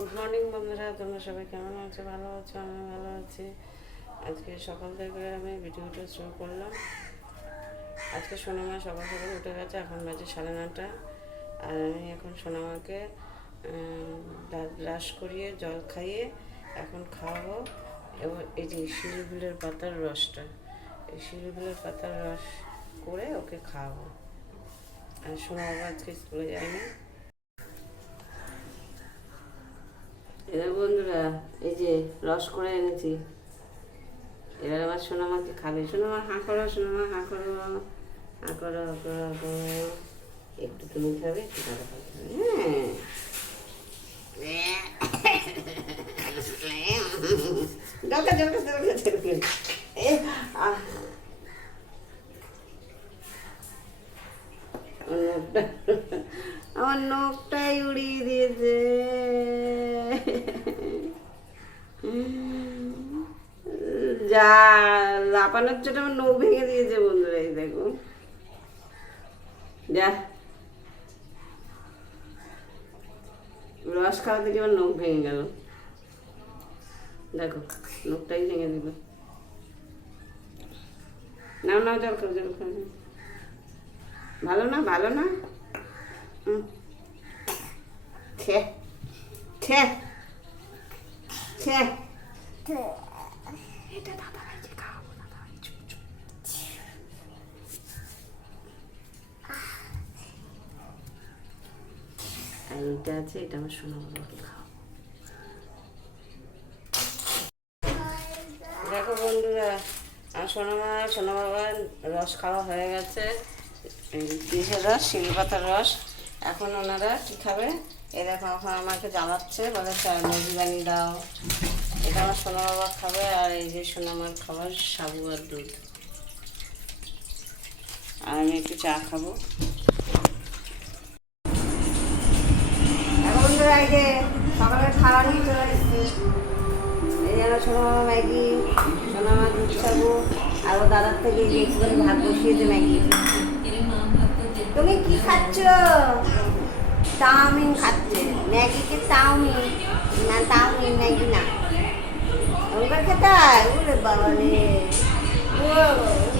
Good morning বন্ধুরা। তোমরা সবাই কেমন আছো? ভালো আছো? আমি ভালো আছি। আজকে সকাল থেকে আমি ভিডিওটা শুরু করলাম। আজকে সোনামা সকাল সকাল উঠে গেছে, এখন বাজে সাড়ে নটা আর আমি এখন সোনামাকে দাঁত ব্রাশ করিয়ে, জল খাইয়ে এখন খাওয়াবো। এবং এই যে শিলিগুলের পাতার রসটা, এই শিলিগুলের পাতার রস করে ওকে খাওয়াবো। আর সোনা বাবা আজকে স্কুলে যায়নি। এবার বন্ধুরা, এই যে রস করে এনেছি। এবার আবার সোনামাকে খাবে। সোনামা, হাঁ করো, সোনামা, হাঁ করো হাঁ করো হাঁ করো হাঁ করো। একটু তুমি খাবে, একটু খাবে। হ্যাঁ। আমার নখটাই উড়িয়ে দিয়েছে। যা লাপানোর জন্য আমার নখ ভেঙে দিয়েছে বন্ধুরা, এই দেখো। যা। রস খাওয়া থেকে আমার নখ ভেঙে গেল। দেখো, নখটাই ভেঙে দিল। নাও নাও, জল খাও জল খাও। ভালো না ভালো না। ছে ছে ছে এটা দাদা দাদা চুপ চুপ এটা আছে এটা আমার সোনা বাবাকে দেখো বন্ধুরা, আমার সোনা মা, সোনা বাবার রস খাওয়া হয়ে গেছে। কিসের রস? শিল পাতার রস। এখন ওনারা কি খাবে? দেখো, এখন আমাকে জ্বালাচ্ছে, বলে চা ম্যাগি বানিয়ে দাও। এটা আমার সোনা বাবা খাবে আর এই যে সোনা মার খাবার, সাবু আর দুধ। আর আমি একটু চা খাব। এই ম্যাগি, সোনা দুধ খাব দাদার থেকে বসিয়েছে ম্যাগি। তুমি কি খাচ্ছ? চাউমিন খাচ্ছে। ম্যাগিকে চাউমিন, না ম্যাগি না। ওরে বাবা রে ও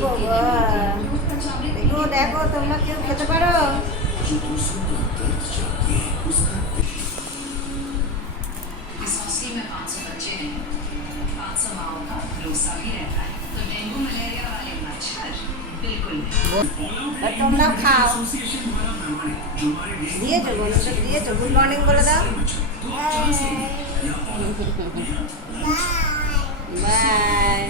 বাবা এগুলো দেখো তোমরা কেউ খেতে পারো তোমরাও খাও দিয়েছো বলো সব দিয়েছো গুড মর্নিং বলে দাও বাই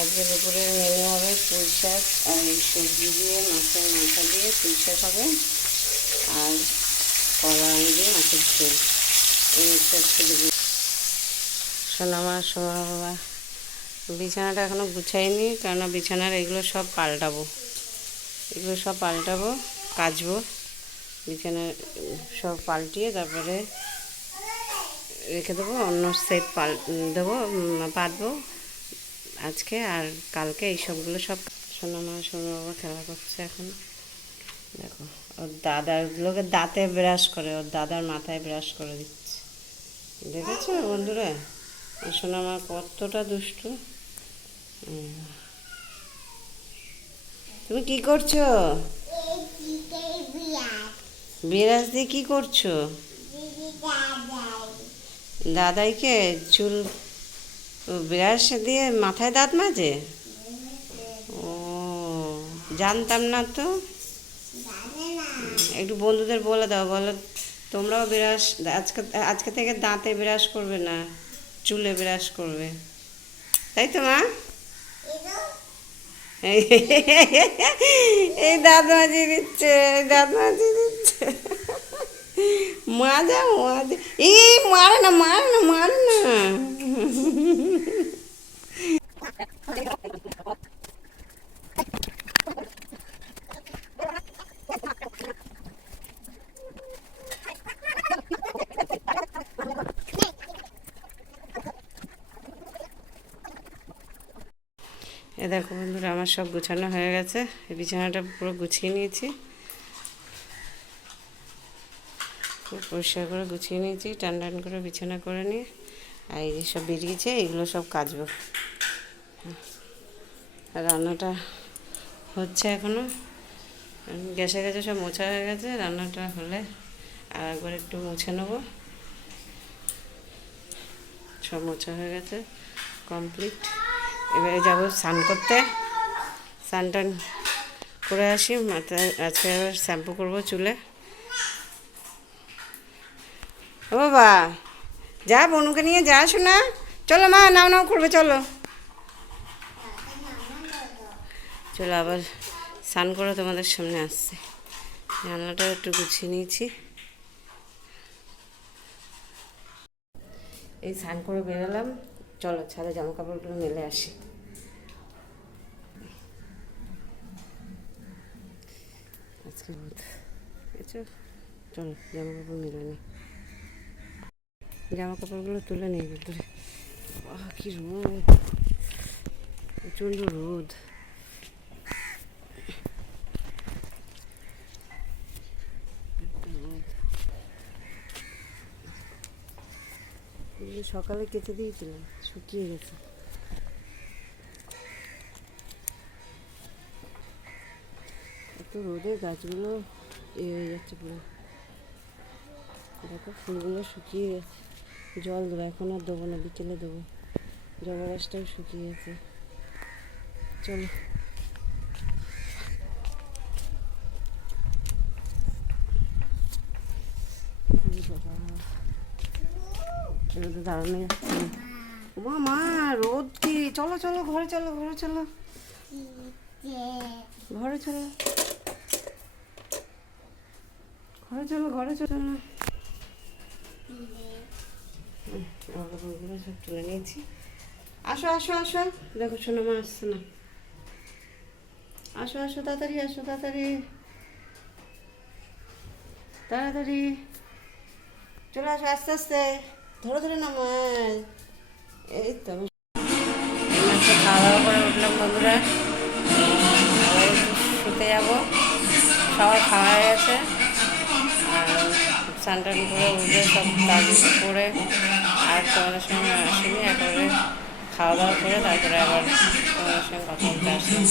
আজকে দুপুরের মেনু হবে পুঁই শাক আর এই সবজি দিয়ে মাছের মাথা দিয়ে পুঁই শাক হবে আর কলা আলু দিয়ে মাছের ঝোল। এই হচ্ছে দুপুর। সোনামা সোনা বাবা। বিছানাটা এখনও গুছাইনি কেননা বিছানার এগুলো সব পাল্টাবো। এগুলো সব পাল্টাবো কাচবো। বিছানা সব পাল্টিয়ে তারপরে রেখে দেবো অন্য সেট পাল দেবো পাতবো। আজকে আর কালকে এই সবগুলো সব সোনামা সোনা বাবা খেলা করছে এখন। দেখো ওর দাদাগুলোকে দাঁতে ব্রাশ করে ওর দাদার মাথায় ব্রাশ করে দিচ্ছে। দেখেছ বন্ধুরা? আর সোনামা কতটা দুষ্টু। তুমি কি করছ? বিরাজ দিয়ে কি করছ? দাদাইকে চুল ব্রাশ দিয়ে মাথায় দাঁত মাজে? ও জানতাম না তো। একটু বন্ধুদের বলে দাও বলো তোমরাও ব্রাশ আজকে আজকে থেকে দাঁতে ব্রাশ করবে না চুলে ব্রাশ করবে। তাই তো মা? এই দাঁত মাজিয়ে দিচ্ছে দাঁত মাজিয়ে দিচ্ছে। মাজা মাজা এই মারে না মারে না মারে না এ দেখো বন্ধুরা, আমার সব গুছানো হয়ে গেছে। বিছানাটা পুরো গুছিয়ে নিয়েছি। খুব পরিষ্কার করে গুছিয়ে নিয়েছি, টান টান করে বিছানা করে নিয়ে, আর এই যে সব বেরিয়েছে এগুলো সব কাচবো। রান্নাটা হচ্ছে এখনও। গ্যাসে গেছে সব মোছা হয়ে গেছে, রান্নাটা হলে আর একবার একটু মুছে নেব। সব মোছা হয়ে গেছে কমপ্লিট এবারে যাব স্নান করতে। স্নান টান করে আসি, মাথায় আজকে আবার শ্যাম্পু করব চুলে। ও বাবা, যা বনুকে নিয়ে যা শোনা চলো মা, নাও নাও, করবে, চলো। চলো আবার স্নান করে তোমাদের সামনে আসছে। জানলাটা একটু গুছিয়ে নিয়েছি। এই স্নান করে বেরোলাম। চলো, ছাদে জামা কাপড়গুলো মেলে আসি। আজকে রোদ বুঝেছ চলো জামা কাপড় মেলে নি। জামা কাপড়গুলো তুলে নিয়ে ভেতরে। কি রোদ। প্রচণ্ড রোদ। সকালে কেটে দিয়েছিলাম, শুকিয়ে গেছে। এত রোদে গাছগুলো এ হয়ে যাচ্ছে পুরো। দেখো, ফুলগুলো শুকিয়ে গেছে। জল দেবো, এখন আর দেবো না, বিকেলে দেবো। জবা শুকিয়ে গেছে। চলো। রোদে দাঁড়ানো যাচ্ছে মা, রোদ কি? চলো চলো, ঘরে চলো ঘরে চলো। ঘরে চলো। ঘরে চলো ঘরে চলো। না সব তুলে নিয়েছি। আসো আসো আসো। দেখো শোনো মা আসছে না। আসো আসো, তাড়াতাড়ি আসো, তাড়াতাড়ি। তাড়াতাড়ি। চলে আসো, আস্তে আস্তে। ধরে ধরে না মাল এই তো খাওয়া দাওয়া করে উঠলাম, বন্ধুরা। শুতে যাব। সবার খাওয়া হয়ে গেছে। আর স্নান টান করে উঠে সব কাজ করে আর তোমাদের সঙ্গে আসিনি, একেবারে খাওয়া দাওয়া করে তারপরে আবার তোমাদের সঙ্গে কথা বলতে আসলাম।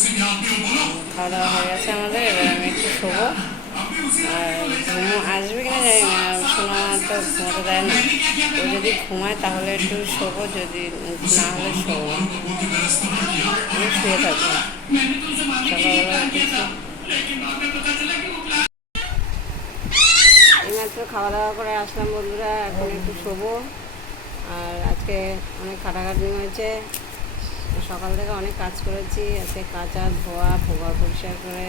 খাওয়া দাওয়া হয়ে গেছে আমাদের, এবার আমি একটু শোবো। আর ঘুমো আসবে কিনা জানি না শোনা তো ঘুমোতে দেয় না। ও যদি ঘুমায় তাহলে একটু শোবো, যদি না হলে শোবো আমি শুয়ে থাকব। সকালবেলা এইমাত্র খাওয়া দাওয়া করে আসলাম বন্ধুরা, এখন একটু শোবো। আর আজকে অনেক কাটাকাটি হয়েছে। সকাল থেকে অনেক কাজ করেছি, আজকে কাঁচা ধোয়া ঘর পরিষ্কার করে,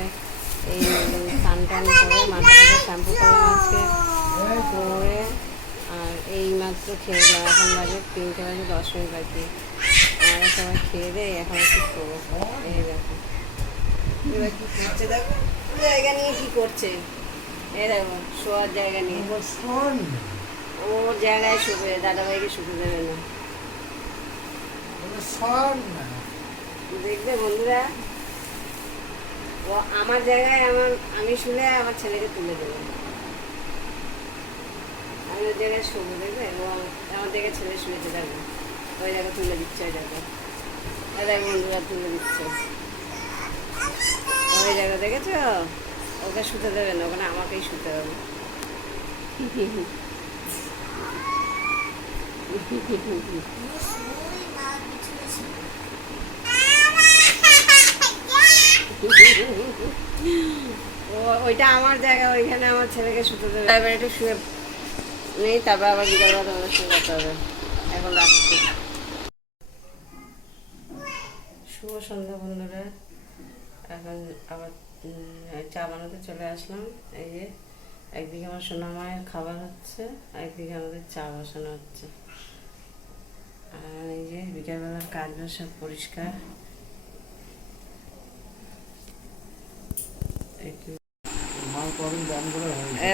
এই স্নান টান করে মাথাটাকে শ্যাম্পু করলাম আজকে করে, আর এই মাত্র খেয়ে দিলাম এখন বাজে তিনটে বাজে দশ মিনিট বাকি। আমরা সবাই খেয়ে দেয় এখন একটু শোবো। এই দেখো। এবার কী করছে দেখো? জায়গা নিয়ে কী করছে? দেখো শোয়ার জায়গা নিয়ে শোন ওর জায়গায় শুবে দাদাভাইকে শুতে দেবে না। শোন দেখবে বন্ধুরা ও আমার জায়গায় আমার আমি শুলে আমার ছেলেকে তুলে দেবে। আমি ওর জায়গায় শুবো দেখবে? ও আমার জায়গায় ছেলে শুয়েছে দেখবে ওই জায়গায় তুলে দিচ্ছে ওই জায়গায় ওই বন্ধুরা তুলে দিচ্ছে। ওই জায়গা দেখেছ? ওকে শুতে দেবে না, ওখানে আমাকেই শুতে হবে। ওইটা আমার জায়গা, ওইখানে আমার ছেলেকে শুতে দেবে। এবার একটু শুয়ে নেই, তারপর আবার বিকালবেলা তোমাদের সঙ্গে কথা হবে। এখন রাখছি। শুভ সন্ধ্যা বন্ধুরা। এখন আবার চা বানাতে চলে আসলাম। এই যে একদিকে আমার সোনা মায়ের খাবার হচ্ছে একদিকে আমাদের চা বসানো হচ্ছে। আর এই যে বিকালবেলার কাজ সব পরিষ্কার।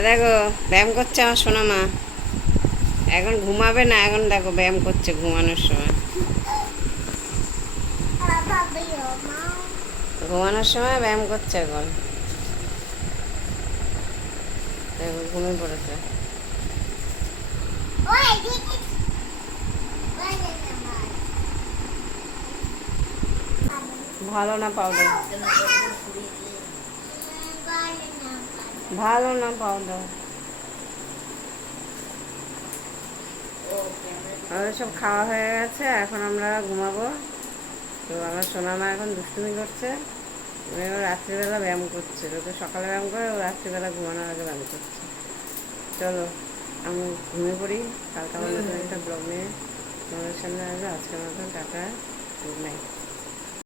দেখো ব্যায়াম করছে আমার সোনা মা। এখন ঘুমাবে না এখন দেখো ব্যায়াম করছে ঘুমানোর সময়। ঘুমানোর সময় ব্যায়াম করছে এখন। ঘুমিয়ে পড়েছে। ভালো না পাউডার ভালো না পাউডার আমাদের সব খাওয়া হয়ে গেছে, এখন আমরা ঘুমাবো। তো আমার সোনামা এখন দুষ্টুমি করছে। ও রাত্রিবেলা ব্যায়াম করছে। ও তো সকালে ব্যায়াম করে ও রাত্রিবেলা ঘুমানোর আগে ব্যায়াম করছে। চলো আমি ঘুমিয়ে পড়ি। কালকে আমার নতুন একটা ব্লগ নিয়ে তোমাদের সামনে আসবে। আজকের মতন টাটা গুড নাইট